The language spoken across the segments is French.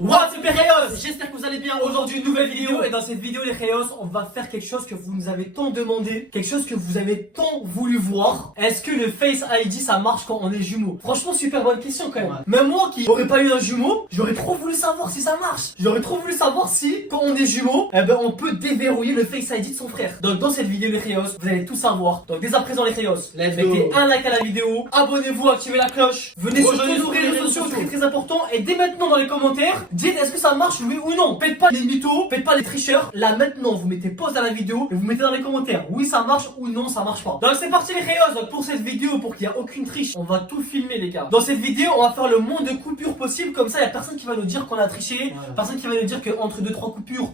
What's up les Rayos, j'espère que vous allez bien. Aujourd'hui une nouvelle vidéo et dans cette vidéo les Rayos on va faire quelque chose que vous nous avez tant demandé, quelque chose que vous avez tant voulu voir. Est-ce que le Face ID ça marche quand on est jumeaux? Franchement super bonne question quand même. Ouais. Même moi qui n'aurais pas eu un jumeau, j'aurais trop voulu savoir si ça marche. J'aurais trop voulu savoir si quand on est jumeaux, on peut déverrouiller le Face ID de son frère. Donc dans cette vidéo les Rayos, vous allez tout savoir. Donc dès à présent les Rayos, mettez un like à la vidéo, abonnez-vous, activez la cloche, venez sur tous nos réseaux sociaux, très important. Et dès maintenant dans les commentaires, dites est-ce que ça marche oui ou non. Faites pas les mythos, faites pas les tricheurs. Là maintenant vous mettez pause à la vidéo et vous mettez dans les commentaires oui ça marche ou non ça marche pas. Donc c'est parti les Rayos. Donc pour cette vidéo, pour qu'il n'y ait aucune triche, on va tout filmer les gars. Dans cette vidéo on va faire le moins de coupures possible. Comme ça il n'y a personne qui va nous dire qu'on a triché, personne qui va nous dire que entre 2-3 coupures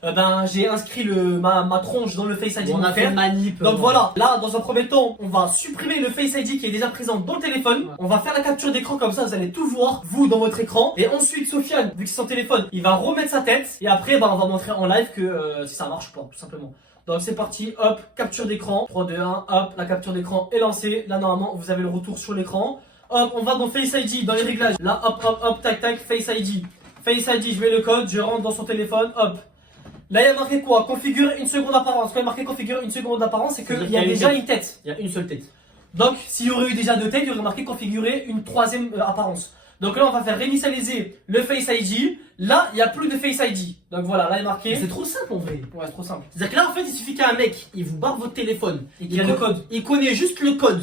j'ai inscrit ma tronche dans le Face ID. On a fait une manip. Donc voilà, là dans un premier temps on va supprimer le Face ID qui est déjà présent dans le téléphone. On va faire la capture d'écran comme ça vous allez tout voir vous dans votre écran. Et ensuite Sofiane, vu que c'est son téléphone, il va remettre sa tête et après on va montrer en live que si ça marche ou pas tout simplement. Donc c'est parti, hop, capture d'écran, 3, 2, 1, hop, la capture d'écran est lancée. Là normalement vous avez le retour sur l'écran. Hop, on va dans Face ID, dans les réglages. Là hop, hop, hop, tac, tac, Face ID. Face ID, je mets le code, je rentre dans son téléphone, hop. Là il y a marqué quoi? Configurer une seconde d'apparence. Quand il y a marqué configurer une seconde d'apparence, c'est qu'il y a déjà une tête. Il y a une seule tête. Donc s'il y aurait eu déjà deux têtes, il y aurait marqué configurer une troisième apparence. Donc là on va faire réinitialiser le Face ID. Là il n'y a plus de Face ID. Donc voilà, là il est marqué. C'est trop simple en vrai. Ouais c'est trop simple. C'est-à-dire que là en fait il suffit qu'un mec il vous barre votre téléphone. Il y a le code. Il connaît juste le code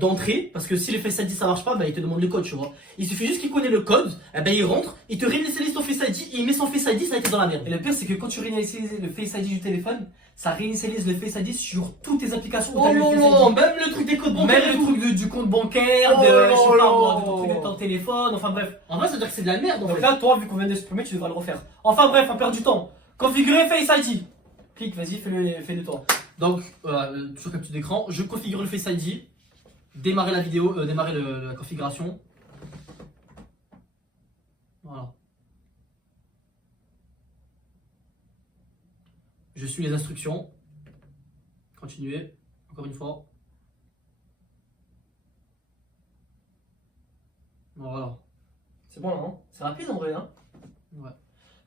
d'entrée. Parce que si le Face ID ça marche pas, il te demande le code tu vois. Il suffit juste qu'il connaît le code. Il rentre, il te réinitialise ton Face ID, il met son Face ID, ça a été dans la merde. Et le pire c'est que quand tu réinitialises le Face ID du téléphone, ça réinitialise le Face ID sur toutes tes applications. Oh non non, même le truc des codes bancaires. Même le truc du compte bancaire, de ton téléphone, enfin bref. En vrai ça veut dire que c'est de la merde en Donc fait. là toi vu qu'on vient de supprimer tu devras le refaire. Enfin bref, on perd du temps. Configurer Face ID. Clique, vas-y, fais-le toi. Donc sur capture d'écran, je configure le Face ID. Démarrer la vidéo, démarrer la configuration. Voilà. Je suis les instructions. Continuer, encore une fois. Voilà. C'est bon là, hein? C'est rapide en vrai, hein? Ouais.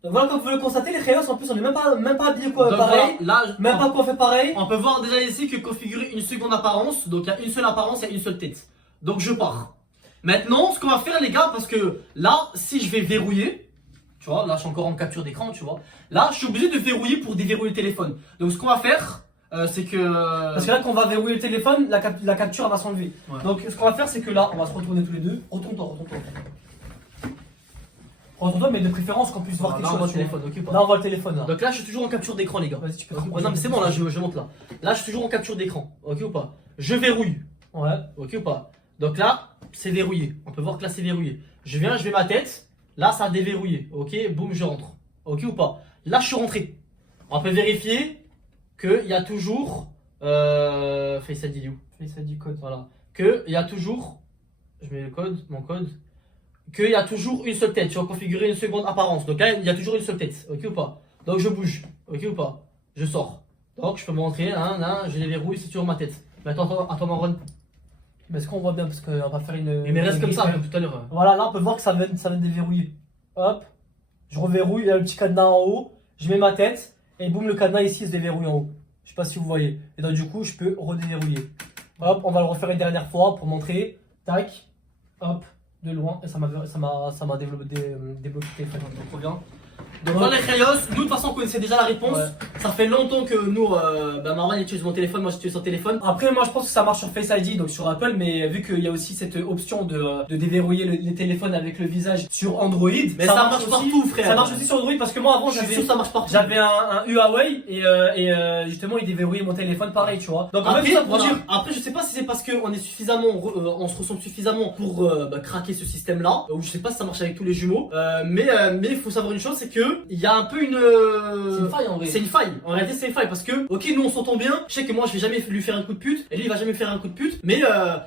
Donc voilà, comme vous le constatez, les Rayos en plus on est même pas habillés quoi, donc pareil. Voilà, là, même pas qu'on fait pareil. On peut voir déjà ici que configurer une seconde apparence. Donc il y a une seule apparence, il y a une seule tête. Donc je pars. Maintenant, ce qu'on va faire les gars, parce que là, si je vais verrouiller, tu vois, là je suis encore en capture d'écran, tu vois. Là, je suis obligé de verrouiller pour déverrouiller le téléphone. Donc ce qu'on va faire, c'est que... Parce que là, quand on va verrouiller le téléphone, la capture elle va s'enlever. Ouais. Donc ce qu'on va faire, c'est que là, on va se retourner tous les deux. Retourne-toi. Retourne-toi, mais de préférence qu'on puisse voir quelque là, on voit chose. le téléphone, ok, pas. Là, on voit le téléphone. Là. Donc là, je suis toujours en capture d'écran, les gars. Vas-y, tu peux. Non, mais c'est bon, là, je monte là. Là, je suis toujours en capture d'écran, ok ou pas? Je verrouille, Ouais. ok ou pas? Donc là, c'est verrouillé. On peut voir que là, c'est verrouillé. Je viens, je mets ma tête. Là, ça a déverrouillé. Ok, boum, je rentre. Ok ou pas? Là, je suis rentré. On peut vérifier qu'il y a toujours. Face ID où? Face ID code. Voilà. Qu'il y a toujours. Je mets le code, mon code. Qu'il y a toujours une seule tête. Tu vas configurer une seconde apparence. Donc là, il y a toujours une seule tête. Ok ou pas? Donc je bouge. Ok ou pas? Je sors. Donc je peux me rentrer. Là, je les verrouille, c'est toujours ma tête. Mais attends, Marwan. Mais est-ce qu'on voit bien? Parce qu'on va faire une. Mais reste comme ça, comme tout à l'heure. Voilà, là on peut voir que ça vient de déverrouiller. Hop, je reverrouille, il y a le petit cadenas en haut, je mets ma tête et boum, le cadenas ici se déverrouille en haut. Je sais pas si vous voyez. Et donc du coup, je peux redéverrouiller. Hop, on va le refaire une dernière fois pour montrer. Tac, hop, de loin. Et ça m'a débloqué le téléphone. Donc trop bien. Donc voilà les Rayos, nous de toute façon on connaissait déjà la réponse. Ouais. Ça fait longtemps que nous, Marwan utilise mon téléphone, moi j'utilise son téléphone. Après moi je pense que ça marche sur Face ID, donc sur Apple, mais vu qu'il y a aussi cette option de déverrouiller les téléphones avec le visage sur Android. Mais ça marche aussi, partout frère. Ça marche aussi sur Android parce que moi avant Je suis sûr que ça marche partout. j'avais un Huawei et justement il déverrouillait mon téléphone pareil tu vois. Donc Après, ça pour voilà. dire. Après je sais pas si c'est parce qu'on est suffisamment, on se ressemble suffisamment pour craquer ce système là, ou je sais pas si ça marche avec tous les jumeaux, mais il faut savoir une chose, c'est que il y a un peu une... C'est une faille en vrai. C'est une faille. faille. En réalité, c'est une faille parce que, ok, nous on s'entend bien. Je sais que moi je vais jamais lui faire un coup de pute et lui il va jamais faire un coup de pute. Mais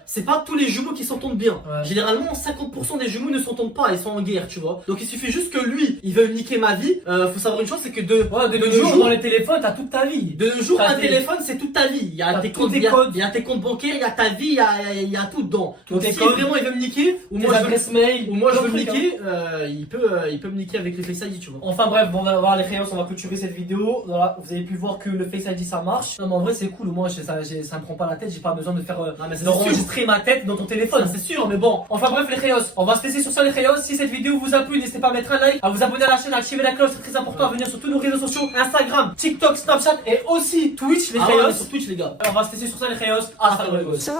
c'est pas tous les jumeaux qui s'entendent bien. Ouais. Généralement, 50% des jumeaux ne s'entendent pas, ils sont en guerre, tu vois. Donc il suffit juste que lui, il veut niquer ma vie. Faut savoir une chose, c'est que de nos jours, dans les téléphones, t'as toute ta vie. de nos jours, T'as un tes- téléphone, c'est toute ta vie. Il y a T'as tes tous comptes, tes codes. il y a tes comptes bancaires, il y a ta vie, il y a tout dedans. Tous Donc tes si codes. vraiment il veut me niquer, ou Tes moi je veux, adresses mail. ou moi je plein veux de me trucs, niquer, il peut me niquer avec le Face ID, tu vois. Enfin bref, bon, on va voir les rayons, on va clôturer cette vidéo. Voilà, vous avez pu voir que le Face ID ça marche. Non mais en vrai c'est cool, moi ça me prend pas la tête, j'ai pas besoin de faire Non, mais ça, c'est d'enregistrer ma tête dans ton téléphone. Ça, c'est sûr. Mais bon, enfin bref les rayos, on va se laisser sur ça les rayos. Si cette vidéo vous a plu, n'hésitez pas à mettre un like, à vous abonner à la chaîne, à activer la cloche, c'est très important, à venir sur tous nos réseaux sociaux, Instagram, TikTok, Snapchat et aussi Twitch les Ah rayos. ouais, sur Twitch les gars. On va se laisser sur ça les rayos. Hasta luego. So